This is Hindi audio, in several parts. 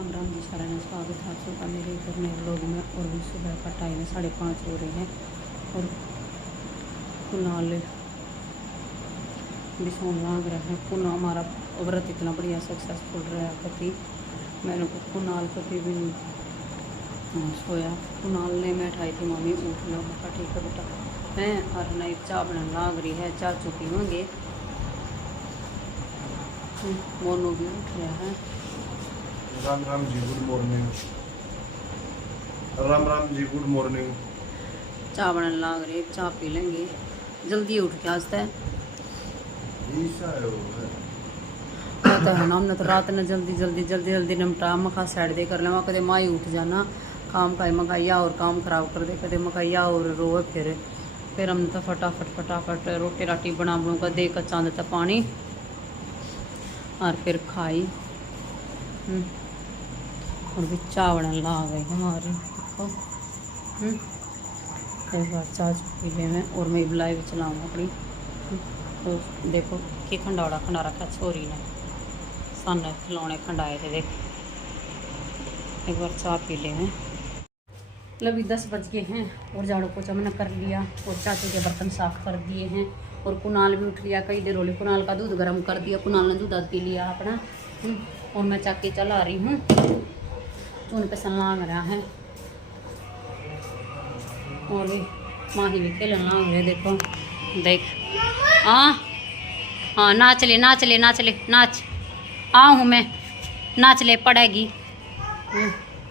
राम राम जी सारा स्वागत है आप सबका मेरे घर नए व्लॉग में। और भी सुबह का टाइम है 5:30 हो रहे हैं और कुनाल भी सोने लग रहा है। कुनाल हमारा व्रत इतना बढ़िया सक्सेसफुल रहा कति मैंने को कुनाल कभी भी नहीं सोया। कुनाल ने मैं उठाई थी मम्मी उठ लो मैं ठीक है बेटा हैं और नई चाय बनाने लग रही है। चाय चुपी होंगे मोनू भी उठ रहा है। Ram Ram ji good morning. Ram Ram ji good morning. चाय बनाने लग रही है, चाय पी लेंगे जल्दी उठ के आज तक तो है ना। हमने तो रात ने जल्दी निपटा मखा साइड दे कर लेवा कदे माई उठ जाना काम का मकाइया और काम खराब कर दे कदे मकाइया और रोए फिर हमने तो फटाफट रोटी राटी बना कर दे कर चांद था पानी और फिर खाई और भी चावड़न ला गई हमारे देखो एक बार चाय पी ले में और मैं बुलाई भी चलाऊँ अपनी तो देखो कि खंडा रखा छोरी ने सामने खिलौने खंडाए थे देख। एक बार चाय पी ले में अभी 10 बज गए हैं और झाड़ू पोछा मैंने कर लिया और चाचू के बर्तन साफ कर दिए हैं और कुनाल भी उठ लिया। कई देर होली कुनाल का दूध गर्म कर दिया, कुनाल ने दूध पी लिया अपना और मैं चाकी चला रही हूँ उन पे लाग रहा है और भी माही भी खेलने लाग रहे देखो देख। हाँ नाच ले नाच हूँ मैं नाच ले पड़ेगी।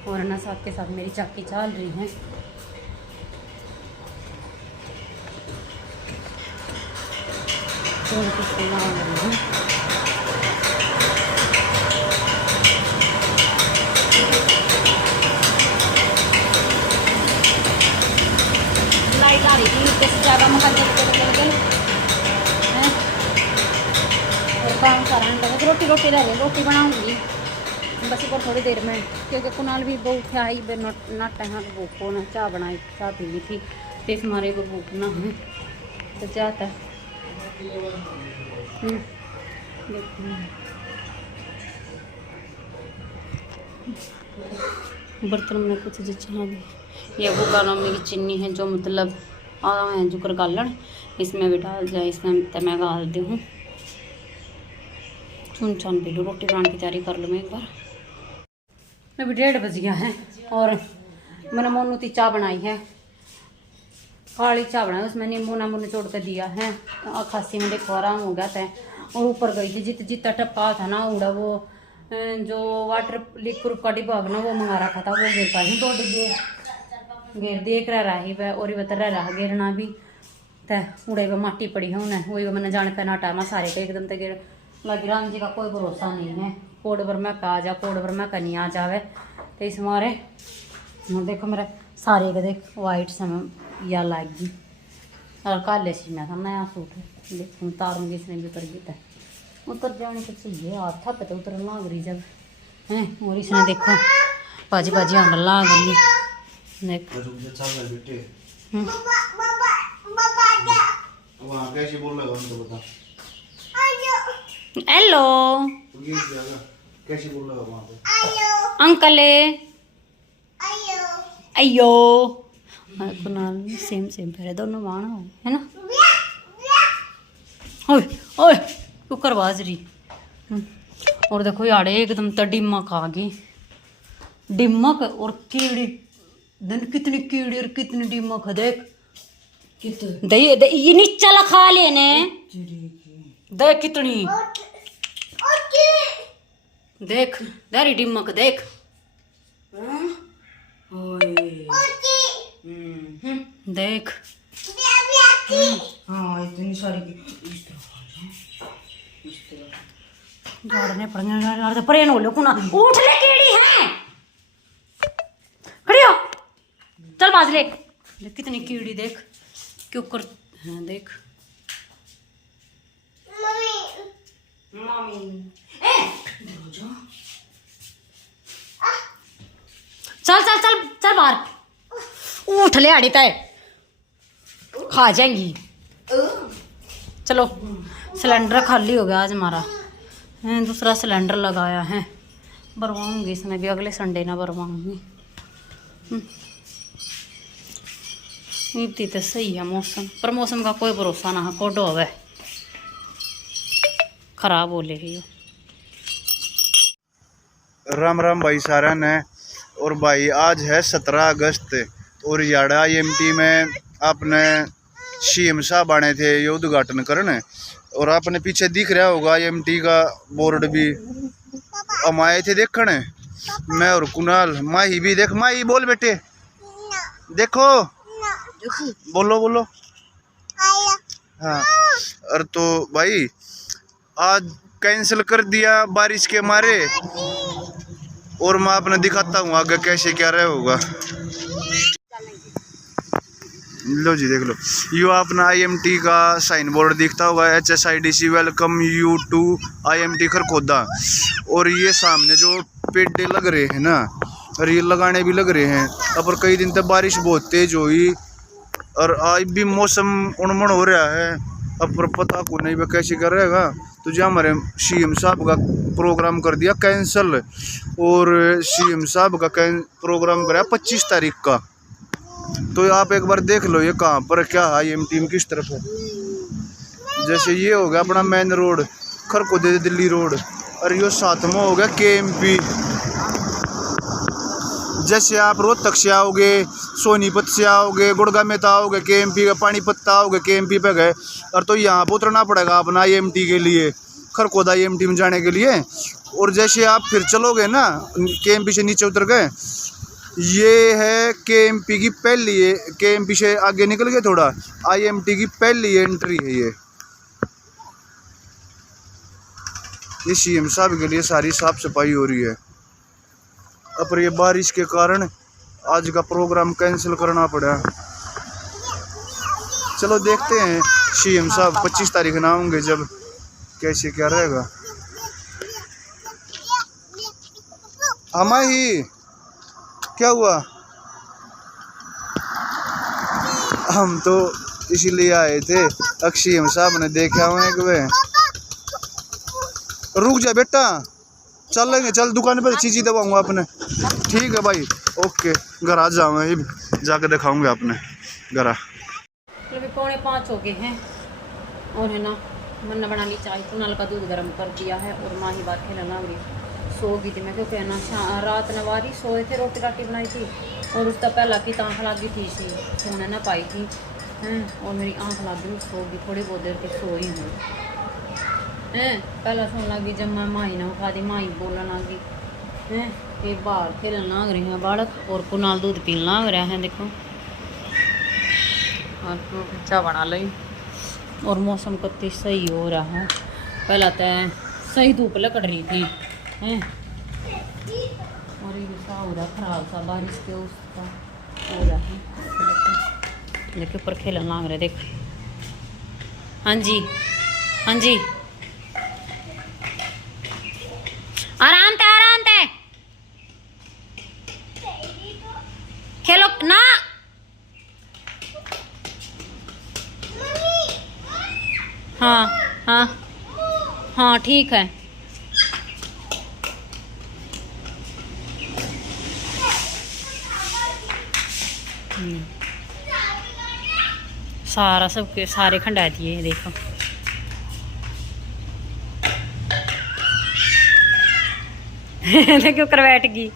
और ना साथ के साथ मेरी चाकी चल रही है। तो लाइट आ रही थी किस जगह मकान चल और काम सारा रोटी रह गई रोटी बनाऊंगी बस एक थोड़ी देर में क्योंकि कुनाल भी बहुत है आई नाटा यहाँ पर भूख होना चाय बनाई चाय पी ली थी तो इस मारे को भूख ना है तो चाहता है बर्तन में कुछ जो चला दी ये वो गाना मेरी चीनी है जो मतलब है जुकर गालन इसमें भी डाल जाए इसमें तो मैं गाल दी हूँ चुन चान पी लो रोटी बनाने की तैयारी कर लो मैं एक बार। अभी 1:30 बज गया है और मैंने मोनू की चाय बनाई है काली चाय बनाई उसमें नींबू नांबू निचोड़ कर दिया है। खांसी में देखो आराम हो गया था और ऊपर गई थी जितना टप्पा था ना उड़ा वो जो वाटर लिक्विड का डिब्बा ना वो मंगा रखा था वो गिर पाई 2 डिब्बे गिर देख रहा है वह और बता रहा गिरना भी तो उड़े वो माटी पड़ी है उन्हें वही मैंने जाने का नाटा मैं सारे का एकदम तक गिर लगी। राम जी का कोई भरोसा नहीं है कोड पर मैं आ जा कोड पर मैं नहीं आ जावे तो इस मारे देखो मेरा सारे का देख वाइट समय या लाएगी और काले सी मैं था नया सूट देखूँ तारूंगी इसने भी उतर गया उतर जाने को चाहिए हाथ था पता उतर लाग रही जब हैं और इसने देखो बाजी आने लाग रही देख हेलो कैसे बोल रहा वहाँ पे अंकल अयो कुनाल सेम पहले दोनों वाणा हो है ना। ओए ओए कुकर बाजरी और देखो यार एकदम तो डिमक आ गई डिमक और कीड़ी दिन कितनी कीड़ी और कितनी डिमक देख ये नीचा लखा लेने देख कितनी देख दारी डिमक देख देख हाँ इतनी सारी पड़ेंगे परेन हो लो कुना उठ ले कीड़ी है खड़ी हो चल बाज ले देख कितनी कीड़ी देख क्यों कर हाँ देख मम्मी चल बाहर उठ ले आड़ी तय खा जाएंगी। चलो सिलेंडर खाली हो गया आज हमारा दूसरा सिलेंडर लगाया है भरवाऊँगी इसमें भी, अगले संडे ना भरवाऊँगी। इतनी तो सही है मौसम, पर मौसम का कोई भरोसा ना है, कोडो है खराब हो लेगी। राम राम भाई सारा ने। और भाई आज है 17 अगस्त और याड़ा IMT में अपने CM साहब आने थे ये उद्घाटन करने। और आपने पीछे दिख रहा होगा IMT का बोर्ड भी, हम आए थे देखने, मैं और कुणाल। माही भी देख, माही बोल बेटे, देखो बोलो बोलो। हाँ, और तो भाई आज कैंसिल कर दिया बारिश के मारे, और मैं आपने दिखाता हूँ आगे कैसे क्या रहा होगा। लो जी देख लो, यो अपना IMT का साइन बोर्ड दिखता होगा, HSIDC welcome you to IMT Kharkhoda. और ये सामने जो पेड़ लग रहे हैं ना, और ये लगाने भी लग रहे हैं। अब और कई दिन तक बारिश बहुत तेज हुई और आज भी मौसम उनमन हो रहा है। अब पर पता को नहीं वह कैसे कर रहेगा। तो जो हमारे CM साहब का प्रोग्राम कर दिया कैंसल, और CM साहब का प्रोग्राम कराया 25 तारीख का। तो आप एक बार देख लो ये कहाँ पर क्या है, IMT में किस तरफ है। जैसे ये हो गया अपना मेन रोड खरखोदे दिल्ली रोड, और ये सातवां हो गया KMP। जैसे आप रोहतक से आओगे, सोनीपत से आओगे, गुड़गा में आओगे KMP का, पानीपत आओगे KMP पे गए, और तो यहाँ पर उतरना पड़ेगा अपना IMT के लिए, खरखोदा IMT में जाने के लिए। और जैसे आप फिर चलोगे ना, KMP से नीचे उतर गए, ये है KMP की पहली, KMP से आगे निकल गए थोड़ा, IMT की पहली एंट्री है ये CM साहब के लिए सारी साफ सफाई हो रही है। अब पर ये बारिश के कारण आज का प्रोग्राम कैंसिल करना पड़ा। चलो देखते हैं CM साहब 25 तारीख ना होंगे जब कैसे क्या रहेगा। ही क्या हुआ, हम तो इसीलिए आए थे, CM साहब ने देखा हुए कि वे रुक जा बेटा, चलेंगे, चल दुकान पर चीज़ी दबाऊंगा अपने। ठीक है भाई, ओके, घर आ जाओ, जाके दिखाऊंगा अपने घर। अभी 4:45 हो गए हैं और है ना, मन्ना बना ली चाय, तो नल का दूध गर्म कर दिया है। और माँ ही बात खेलना होगी, सो गई थी मैं, क्योंकि है ना रात नवारी सोए थे, रोटी राटी बनाई थी, और उसका पहला की आँख लगी थी, सोने ना पाई थी हैं, और मेरी आँख लग गई, सो गई, थोड़ी बहुत देर के सोई हूँ हैं। पहला सोने लगी, जब मैं माही ने उठा दी, माही बोलने लगी हैं, ये बाहर खेलने लग रहे हैं बालक, और कुनाल दूध पीने लग रहा है, देखो, और चाय बना ली। और मौसम कितनी सही हो रहा है, पहला तो सही धूप लकड़ रही थी हैं, और ये सा हो रहा खराब सा बारिश के उसका हो रहा है। देखो ऊपर खेलने लग रहे, देख। हाँ जी, हाँ जी, आराम ते खेलो ना। हाँ हाँ हाँ ठीक है। सारा सबके सारे खंडा दिए, देखो देखो कर बैठ गई।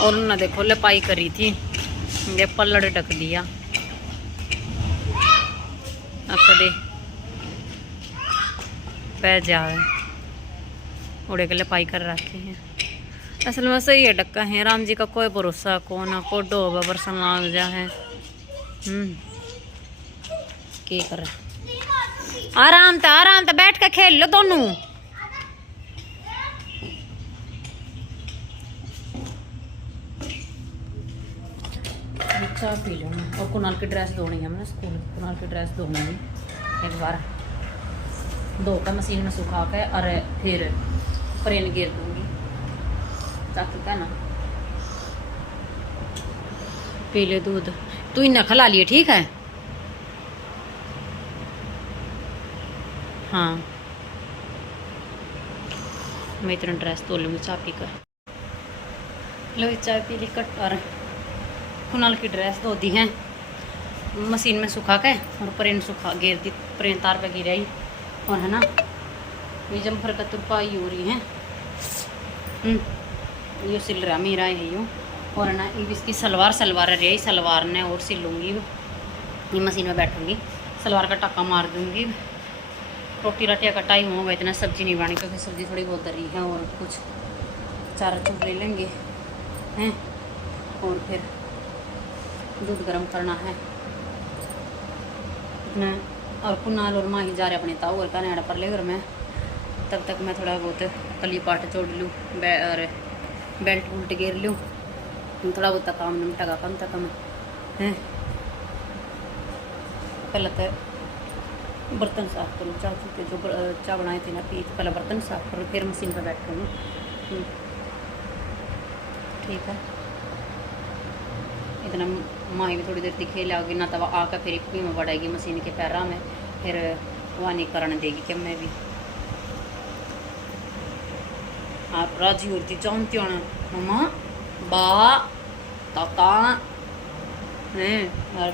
और उन्होंने देखो लपाई करी थी, ये पल्लड़ ढक दिया, कदे पै जाए, उड़े के लपाई कर रखे हैं। असल में सही है डक्का है, राम जी का कोई भरोसा को ना, को डोबा बरसन लाग जा है। क्या कर आराम से बैठ के खेल लो दोनों। चाय पी लो। और कुणाल की ड्रेस धोनी है, मैंने स्कूल की कुणाल की ड्रेस धोनी है, एक बार धो कर मशीन में सुखा के, और फिर प्रेन गिर दूंगी, चाकी का ना। पी ले दूध, तू इन्ना खिला लिए, ठीक है। हाँ मैं इतना ड्रेस धो लूँगी चाय पी कर। लो चाय पी ली कट और कुनाल की ड्रेस धो दी है मशीन में सुखा के और प्रेन सुखा गिर दी, प्रेन तार पे गिर आई और है ना ये जम्फर का तुरपाई हो रही है। यो सिल रहा मेरा है यो और है ना ये इसकी सलवार रही सलवार ने और सिल लूँगी। ये मशीन में बैठूँगी सलवार का टाका मार दूँगी। रोटी राटिया का टाइम होगा, इतना सब्जी नहीं बनानी क्योंकि सब्जी थोड़ी बहुत डरी है और कुछ चारा चूर ले लेंगे हैं और फिर दूध गर्म करना है इतना। और कुनाल और माँ ही जा रहे अपने ताऊ और कनाडा पर ले घर में, तब तक मैं थोड़ा बहुत कली पाट जोड़ लूँ और बेल्ट उल्ट गिर लूँ, थोड़ा बहुत काम निपटा कम तक कम है। पहले तो बर्तन साफ़ करूँ, चाचू के जो चाय बनाए थे ना पी, तो पहले बर्तन साफ़ करूँ फिर मशीन पर बैठूँगी। ठीक है इतना माँ भी थोड़ी देर तक खेल आओगी ना, तब आकर फिर एक में बढ़ाएगी मशीन के पैरा में, फिर वहाँ नहीं करने देगी कि मैं भी आप राजी होती जानती हो ना मम्मा बा ताता हैं और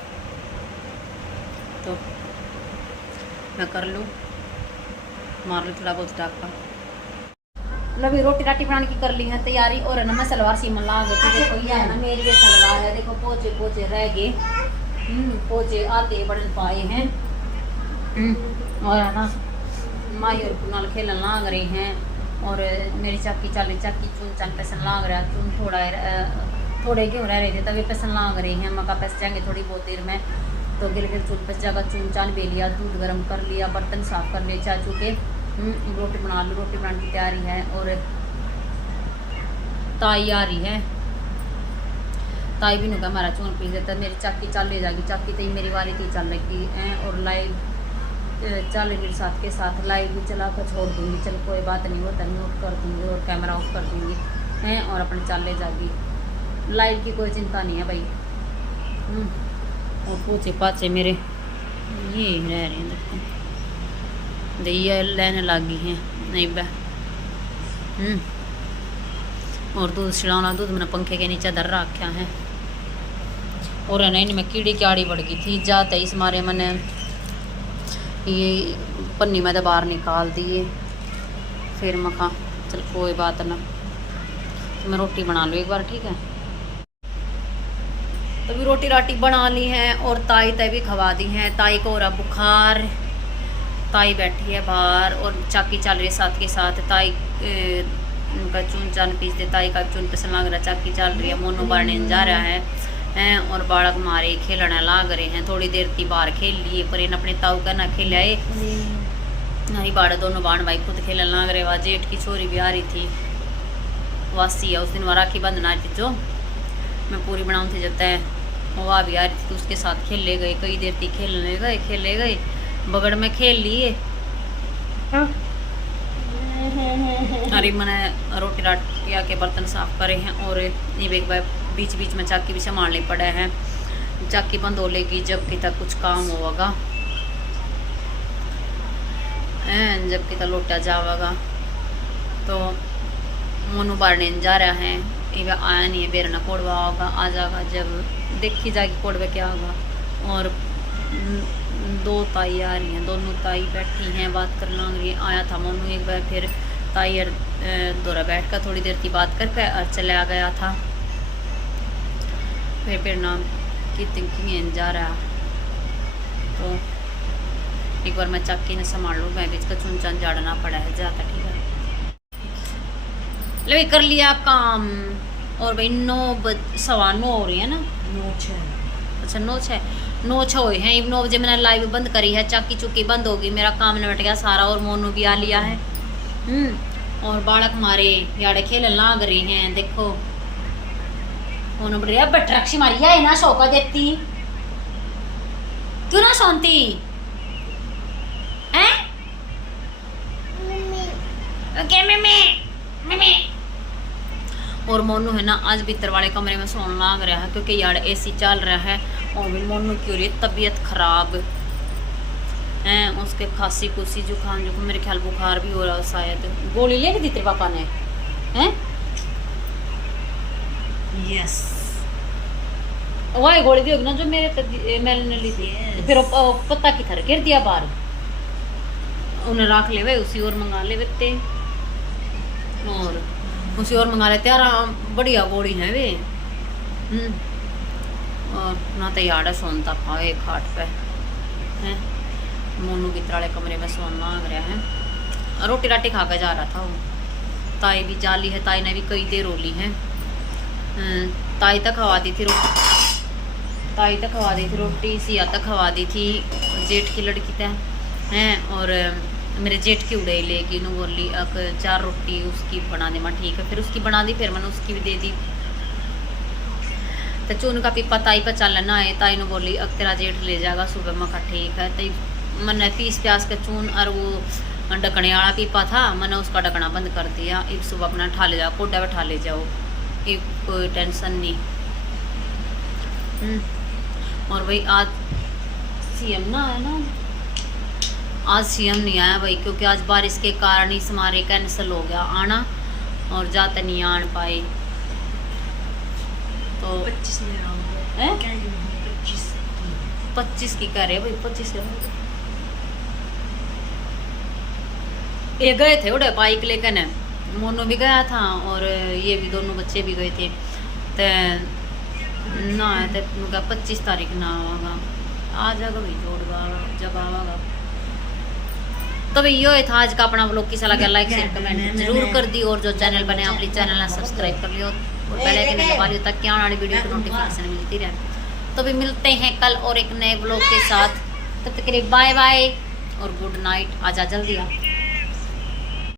तो मैं कर लूँ मार लूँ थोड़ा बहुत टाका। लभी रोटी राटी बनाने की कर ली है तैयारी और है ना मैं सलवार सीमन ला गई। देखो ये है ना मेरी ये सलवार है, देखो पोचे पोचे रह गए, पोचे आते बड़े पाए हैं। और है ना माही और कुनाल खेलन लाग रही हैं और मेरी चाकी चाली चाकी चून चान पैसन लाग रहा, चून थोड़े क्यों रह रहे थे तभी पैसन लाग रही हैं। मका पैस जाएंगे थोड़ी बहुत देर में तो गिर गिर चून पैस जाकर चून चान बे लिया, दूध गर्म कर लिया, बर्तन साफ कर लिए चाचू के, रोटी बना लो, रोटी बनाने की तैयारी है। और ताई आ रही है, ताई भी नुका हमारा चून पी देता, मेरी चाकी चाल ले जाएगी, चाकी तो मेरी वाली थी चल लगी है और लाइव चल मेरे साथ के साथ लाइव भी चला कर छोड़ दूँगी। चल कोई बात नहीं होता, म्यूट कर दूँगी और कैमरा ऑफ कर दूँगी हैं और अपने चल ले जाएगी। लाइव की कोई चिंता नहीं है भाई। और पूछे पाचे मेरे ये रह रहे हैं, देखो दहिया लेने लगी हैं नहीं बह। और दूध छिड़ाना, दूध मैंने पंखे के नीचे धर रखा है और है ना इनमें कीड़ी क्याड़ी बढ़ गई थी जाते इस मारे मैंने ये पन्नी में तो बाहर निकाल दिए। फिर मैं कहा चल कोई बात ना, तो मैं रोटी बना लूँ एक बार ठीक है। तो भी रोटी राटी बना ली है और ताई तय भी खवा दी हैं। ताई को हो रहा बुखार, ताई बैठी है बाहर और चाकी चल रही है साथ के साथ। ताई का चून चान पीस दे, ताई का चून पसंद लग रहा, चाकी चल रही है, मोनू बाढ़ने जा रहा है और बालक मारे खेलने लाग रहे हैं। थोड़ी देर थी बाहर खेल लिए पर इन अपने ताऊ का ना खेल आए नहीं बाड़ा, दोनों बाण भाई खुद खेलने लाग रहे। वहाँ जेठ की छोरी भी आ रही थी, वासी है उस दिन वह राखी बंधना थी जो मैं पूरी बनाऊँ थी जब तय वो आ भी आ रही थी, तो उसके साथ खेले गए, कई देर तक खेले गए बगड़ में खेल लिए। अरे मैंने रोटी राटिया के बर्तन साफ करे हैं और ये एक बार बीच बीच में चाकी भी संभालने पड़े हैं। चाकी बंद हो लेगी जब कि तक कुछ काम होगा, जब कि तक लोटा जाएगा। तो मोनू बाढ़ने जा रहा है, ये आया नहीं है, बेरना कोड़वा होगा, आ जाएगा जब देखी जाएगी कोड़वे क्या होगा। और दो ताई आ रही हैं, दोनों ताई बैठी हैं बात करने लग रही है। आया था मोनू एक बार, फिर ताई और दोरा बैठ कर थोड़ी देर की बात करके और चला गया था। फिर नाम की थिंकिंग जा रहा। तो एक बार मैं चाकी ने संभाल लूँ, मैं बीच का चुन चान झाड़ना पड़ा है जाता ठीक है। ले कर लिया काम और भाई 9:15 हो रही है ना, 9:06 अच्छा 9:06 हुए हैं। 9 बजे मैंने लाइव बंद करी है, चाकी चुकी बंद होगी, मेरा काम निपट गया सारा। और मोनू भी आ लिया है और बालक मारे याड़े खेल लाग रहे हैं। देखो मोनू बढ़िया बटरक्षी मारी है ना, शौका देती तू ना सोनती हैं ओके मम्मी। और मोनू है ना आज भीतर वाले कमरे में सोने लग रहा है क्योंकि यार एसी चल रहा है और भी मोनू की हो रही है तबीयत खराब है। उसके खांसी कुसी जुकाम जो मेरे ख्याल बुखार भी हो रहा शायद। गोली ले ली थी तेरे पापा ने हैं? यस वही गोली दी होगी ना जो मैंने ली थी। Yes. फिर वो पत्ता की थर गिर दिया बाहर, उन्हें रख ले वे उसी और मंगा ले वेते, और उसी और मंगा लेते यार। बढ़िया गोली है वे। और ना तो यार सोनता पावे खाट पे हैं। मोनू की वाले कमरे में सोन मांग रहा है। रोटी राटी खा कर जा रहा था वो। ताई भी जाली है, ताई ने भी कई देर रोली है। ताई तक खवा दी थी रोटी, ताई तक खवा दी थी रोटी, सिया तक खवा दी थी, जेठ की लड़की तक हैं। और मेरे जेठ की उड़ाई लेगी नू बोली अब 4 रोटी उसकी बना दे। मैं ठीक है, फिर उसकी बना दी, फिर मैंने उसकी भी दे दी। तो चून का पीपा ताई पर चलना है, ताई ने बोली अब तेरा जेठ ले जाएगा सुबह। मैं कहा ठीक है। तो मैंने पीस प्याज का चून और वो ढकने वाला पीपा था, मैंने उसका ढकना बंद कर दिया। एक सुबह अपना ठा ले जाओ, कोडा बैठा ले जाओ, एक कोई टेंशन नहीं। और भाई आज सीएम ना है ना, आज सीएम नहीं आया भाई, क्योंकि आज बारिश के कारण इस हमारे कैंसिल हो गया आना, और जाते नहीं आन पाए। तो 25 में आऊंगा। हैं? क्या ये 25 25 की कह रहे भाई, 25 ये गए थे उड़े बाइक लेकर न, मोनू भी गया था और ये भी दोनों बच्चे भी गए थे। तो ना है तो 25 तारीख ना आवागा, आ जाएगा भाई जोड़गा जब आवागा। तो भाई ये था आज का अपना व्लॉग। किसा लगा लाइक शेयर कमेंट जरूर कर दी, और जो चैनल बने आप प्लीज चैनल ना सब्सक्राइब कर लियो और बेल आइकन दबा लियो ताकि आने वाली वीडियो की नोटिफिकेशन मिलती रहे। तो भी मिलते हैं कल और एक नए व्लॉग के साथ। तब तक के लिए बाय बाय और गुड नाइट। आजा जल्दी आ।